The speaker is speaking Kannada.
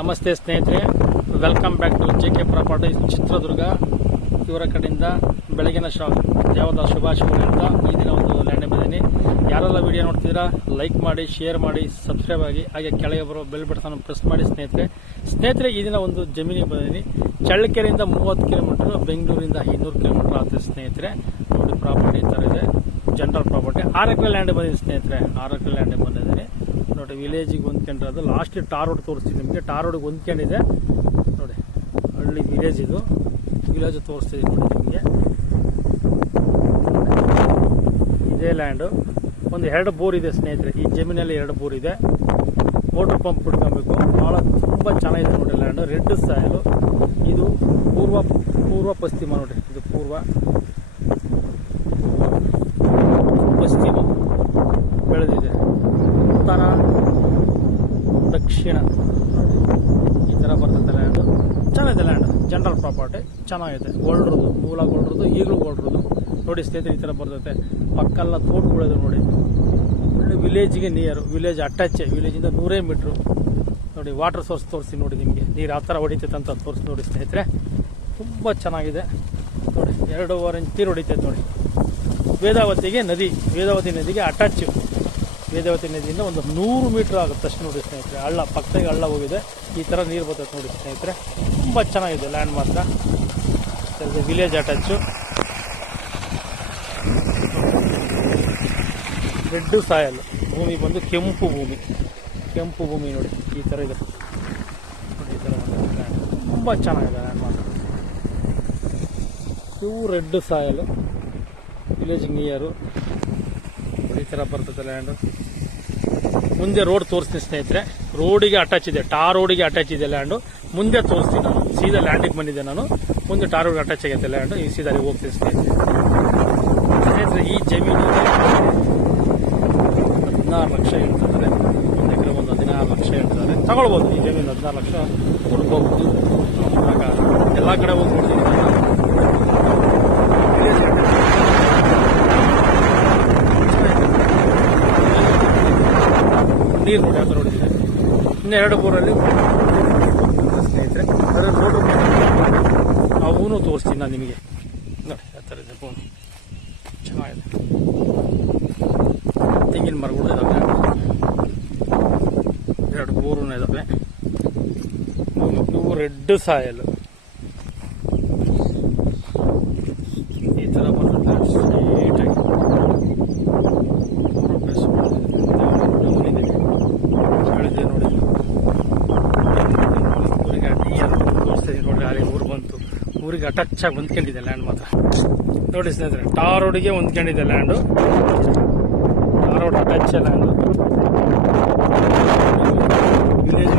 ನಮಸ್ತೆ ಸ್ನೇಹಿತರೆ, welcome back to JK properties Chitradurga. ಇವರ ಕಡೆಯಿಂದ ಬೆಳಗಿನ ದೇವದ ಶುಭಾಶಯಗಳಿಂದ ಈ ದಿನ ಒಂದು ಲ್ಯಾಂಡ್ ಬಂದಿದ್ದೀನಿ. ಯಾರೆಲ್ಲ ವಿಡಿಯೋ ನೋಡ್ತಿದ್ದೀರಾ ಲೈಕ್ ಮಾಡಿ, ಶೇರ್ ಮಾಡಿ, ಸಬ್ಸ್ಕ್ರೈಬ್ ಆಗಿ, ಹಾಗೆ ಕೆಳಗೆ ಬರೋ ಬೆಲ್ ಬಟನ್ ಪ್ರೆಸ್ ಮಾಡಿ. ಸ್ನೇಹಿತರೆ ಈ ದಿನ ಒಂದು ಜಮೀನಿಗೆ ಬಂದಿದ್ದೀನಿ. ಚಳ್ಳಕೆರೆಯಿಂದ 30 ಕಿಲೋಮೀಟರ್, ಬೆಂಗಳೂರಿಂದ 200 ಕಿಲೋಮೀಟರ್ ಆಗುತ್ತೆ ಸ್ನೇಹಿತರೆ. ನೋಡಿ ಪ್ರಾಪರ್ಟಿ ಥರ ಇದೆ, ಜನರಲ್ ಪ್ರಾಪರ್ಟಿ. 6 ಎಕರೆ ಲ್ಯಾಂಡ್ ಬಂದಿದೆ ಸ್ನೇಹಿತರೆ. 6 ಎಕರೆ ಲ್ಯಾಂಡ್ ಬಂದಿದ್ದೀನಿ. ನೋಡಿ ವಿಲೇಜಿಗೆ ಹೊಂದ್ಕೊಂಡಿರೋದು. ಲಾಸ್ಟ್ ಟಾರ್ ರೋಡ್ ತೋರಿಸ್ತೀನಿ ನಿಮಗೆ. ಟಾರ್ ರೋಡ್ಗೆ ಹೊಂದ್ಕೊಂಡಿದೆ ನೋಡಿ. ಹಳ್ಳಿ ವಿಲೇಜ್ ಇದು. ವಿಲೇಜ್ ತೋರಿಸ್ತೀನಿ ನೋಡಿ ನಿಮಗೆ. ಇದೇ ಲ್ಯಾಂಡು. ಒಂದು 2 ಬೋರ್ ಇದೆ ಸ್ನೇಹಿತರೆ. ಈ ಜಮೀನಲ್ಲಿ 2 ಬೋರ್ ಇದೆ. ಮೋಟರ್ ಪಂಪ್ ಬಿಟ್ಕೊಬೇಕು. ಭಾಳ ತುಂಬ ಚೆನ್ನಾಗಿದೆ ನೋಡಿ ಲ್ಯಾಂಡು. ರೆಡ್ ಸಾಯಲು. ಇದು ಪೂರ್ವ ಪಶ್ಚಿಮ ನೋಡಿ. ಇದು ಪೂರ್ವ ಪಶ್ಚಿಮ ಬೆಳೆದಿದೆ. ಉತ್ತರ ದಕ್ಷಿಣ ಈ ಥರ ಬರ್ತದೆ ಲ್ಯಾಂಡು. ಚೆನ್ನಾಗಿದೆ ಲ್ಯಾಂಡ್. ಜನರಲ್ ಪ್ರಾಪರ್ಟಿ ಚೆನ್ನಾಗಿದೆ. ಗೋಲ್ಡ್ರದು, ಮೂಲ ಗೋಲ್ಡ್ರದು, ಈಗಲೂ ಗೋಲ್ಡ್ರದು ನೋಡಿ ಸ್ನೇಹಿತರೆ. ಈ ಥರ ಬರ್ತದೆ. ಪಕ್ಕೆಲ್ಲ ತೋಟಗಳಿದೆ ನೋಡಿ. ಒಳ್ಳೆ ವಿಲೇಜ್ಗೆ ನಿಯರು, ವಿಲೇಜ್ ಅಟ್ಯಾಚ್. ವಿಲೇಜಿಂದ 100 ಮೀಟ್ರು ನೋಡಿ. ವಾಟರ್ ಸೋರ್ಸ್ ತೋರಿಸಿ ನೋಡಿ ನಿಮಗೆ. ನೀರು ಆ ಥರ ಹೊಡಿತೈತೆ ಅಂತ ತೋರಿಸಿ ನೋಡಿ ಸ್ನೇಹಿತರೆ. ತುಂಬ ಚೆನ್ನಾಗಿದೆ ನೋಡಿ. 2.5 ಇಂಚ್ ನೀರು ಹೊಡಿತೈತೆ ನೋಡಿ. ವೇದಾವತಿ ನದಿಗೆ ಅಟ್ಯಾಚ್. ವೇದಾವತಿ ನದಿಯಿಂದ ಒಂದು 100 ಮೀಟ್ರ್ ಆಗುತ್ತೆ ಅಷ್ಟು ನೋಡಿ ಸ್ನೇಹಿತರೆ. ಹಳ್ಳ ಪಕ್ಕದಾಗೆ ಹಳ್ಳ ಹೋಗಿದೆ. ಈ ಥರ ನೀರು ಬರ್ತೈತೆ ನೋಡಿ ಸ್ನೇಹಿತರೆ. ತುಂಬ ಚೆನ್ನಾಗಿದೆ ಲ್ಯಾಂಡ್ ಮಾತ್ರ. Village attach. ರೆಡ್ ಸಾಯಲ್ ಭೂಮಿ ಬಂದು ಕೆಂಪು ಭೂಮಿ ನೋಡಿ. ಈ ಥರ ಇದೆ ನೋಡಿ. ಈ ಥರ ಲ್ಯಾಂಡ್ ತುಂಬ ಚೆನ್ನಾಗಿದೆ ಲ್ಯಾಂಡ್ ಮಾತ್ರ. ಇವು ರೆಡ್ ಸಾಯಲು, ವಿಲೇಜ್ ನಿಯರು. ಈ ಥರ ಬರ್ತದೆ ಲ್ಯಾಂಡು. ಮುಂದೆ ರೋಡ್ ತೋರಿಸ್ತೀನಿ ಸ್ನೇಹಿತರೆ. ರೋಡಿಗೆ ಅಟ್ಯಾಚ್ ಇದೆ, ಟಾರ್ ರೋಡಿಗೆ ಅಟ್ಯಾಚ್ ಇದೆ ಲ್ಯಾಂಡು. ಮುಂದೆ ತೋರಿಸ್ತೀನಿ ನಾನು. ಸೀದಾ ಲ್ಯಾಂಡಿಗೆ ಬಂದಿದ್ದೆ ನಾನು. ಮುಂದೆ ಟಾರ್ ರೋಡ್ಗೆ ಅಟ್ಯಾಚ್ ಆಗೈತೆ ಲ್ಯಾಂಡು. ಈ ಸೀದಾ ಹೋಗ್ತೀನಿ ಸ್ನೇಹಿತರೆ. ಈ ಜಮೀನಿಗೆ 16 ಲಕ್ಷ ಹೇಳ್ತಾರೆ. ಒಂದು ಎಕರೆ ಒಂದು 16 ಲಕ್ಷ ಹೇಳ್ತಾರೆ. ತಗೊಳ್ಬೋದು ಈ ಜಮೀನು. 16 ಲಕ್ಷ ಕೊಡ್ಬೋದು. ಎಲ್ಲ ಕಡೆ ಹೋಗಿ ನೋಡ್ತೀನಿ. ನೀರು ನೋಡಿ ಅಂತ ನೋಡಿದ್ರೆ ಇನ್ನು 2 ಬೋರಲ್ಲಿ ಸ್ನೇಹಿತರೆ. ಅದರ ರೋಡ್ ಅವನು ತೋರಿಸ್ತೀನಿ ನಾನು ನಿಮಗೆ ನೋಡಿ. ಆ ಥರ ಇದೆ ಫೋನ್. ಚೆನ್ನಾಗಿದೆ. ತೆಂಗಿನ ಮರಗಳು ಇದಾವೆ. 2 ಬೋರು ಇದಾವೆ. ಇವು ರೆಡ್ ಸಾಯಲ್. ಈ ಥರ ಬರ್ತದೆ ನೀಟಾಗಿ. ಬೆಳೆದಿದೆ ನೋಡಿ. ಅಲ್ಲಿ ಊರು ಬಂತು. ಊರಿಗೆ ಅಟ್ಯಾಚ್ ಆಗಿ ಹೊಂದ್ಕೊಂಡಿದೆ ಲ್ಯಾಂಡ್ ಮಾತ್ರ ನೋಡಿ ಸ್ನೇಹಿತರೆ. ಟಾರ್ ರೋಡಿಗೆ ಹೊಂದ್ಕೊಂಡಿದೆ land. Tar road attach land. Village